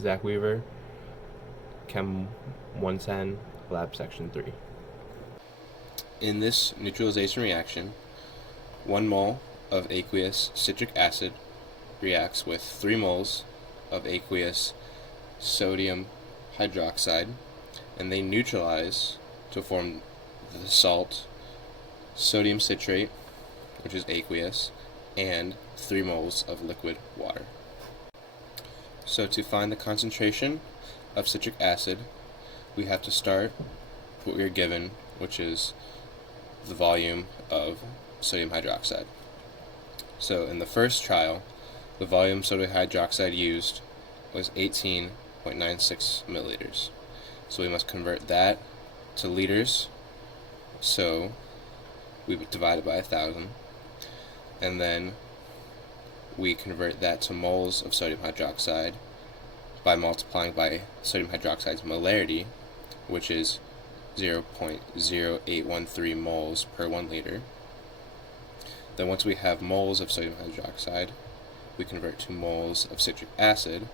Zach Weaver, Chem 110, Lab Section 3. In this neutralization reaction, 1 mole of aqueous citric acid reacts with 3 moles of aqueous sodium hydroxide, and they neutralize to form the salt sodium citrate, which is aqueous, and 3 moles of liquid water. So to find the concentration of citric acid, we have to start what we are given, which is the volume of sodium hydroxide. So in the first trial, the volume sodium hydroxide used was 18.96 milliliters. So we must convert that to liters, so we would divide it by 1,000, and then we convert that to moles of sodium hydroxide by multiplying by sodium hydroxide's molarity, which is 0.0813 moles per 1 liter. Then once we have moles of sodium hydroxide, we convert to moles of citric acid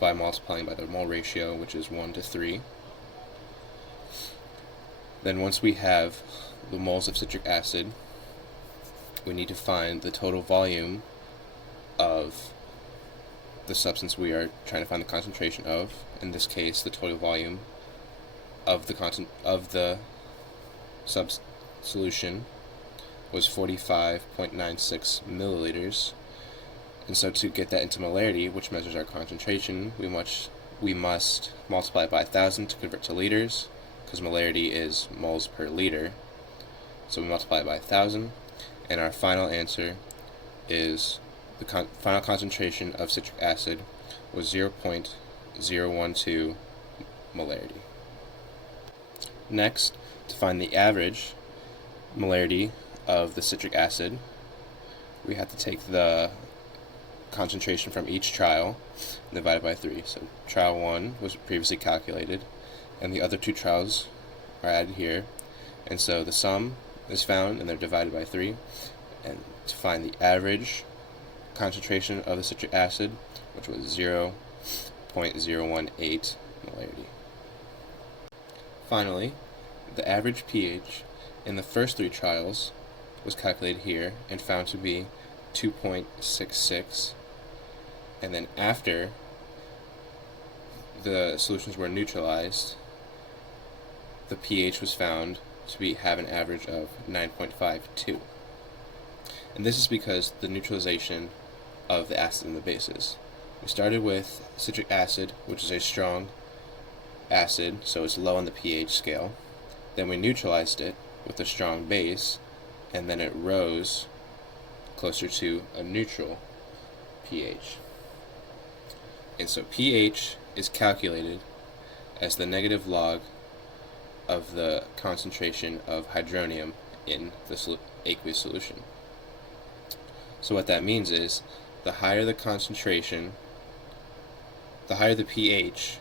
by multiplying by the mole ratio, which is 1 to 3. Then once we have the moles of citric acid, we need to find the total volume of the substance we are trying to find the concentration of. In this case, the total volume of the solution was 45.96 milliliters. And so to get that into molarity, which measures our concentration, we must multiply it by 1,000 to convert to liters, because molarity is moles per liter. So we multiply it by 1,000, and our final answer is the final concentration of citric acid was 0.012 molarity. Next, to find the average molarity of the citric acid, we have to take the concentration from each trial and divide it by 3. So trial 1 was previously calculated, and the other 2 trials are added here, and so the sum is found and they're divided by 3. And to find the average concentration of the citric acid, which was 0.018 molarity. Finally, the average pH in the first 3 trials was calculated here and found to be 2.66, and then after the solutions were neutralized, the pH was found to have an average of 9.52. And this is because the neutralization of the acid and the bases. We started with citric acid, which is a strong acid, so it's low on the pH scale. Then we neutralized it with a strong base, and then it rose closer to a neutral pH. And so pH is calculated as the negative log of the concentration of hydronium in the aqueous solution. So what that means is the higher the concentration, the higher the pH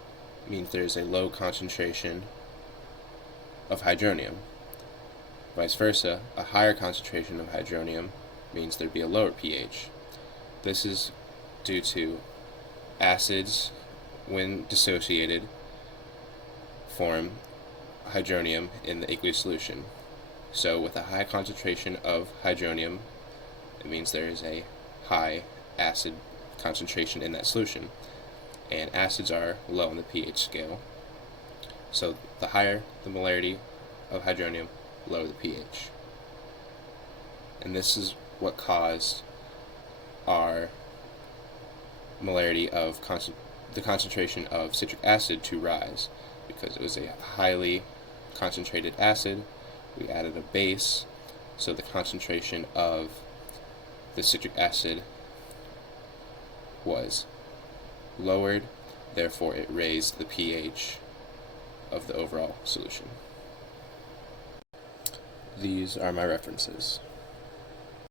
means there's a low concentration of hydronium. Vice versa, a higher concentration of hydronium means there'd be a lower pH. This is due to acids, when dissociated, form hydronium in the aqueous solution. So with a high concentration of hydronium, it means there is a high acid concentration in that solution, and acids are low on the pH scale. So the higher the molarity of hydronium, lower the pH. And this is what caused our molarity of the concentration of citric acid to rise, because it was a highly concentrated acid. We added a base, so the concentration of the citric acid was lowered, therefore it raised the pH of the overall solution. These are my references.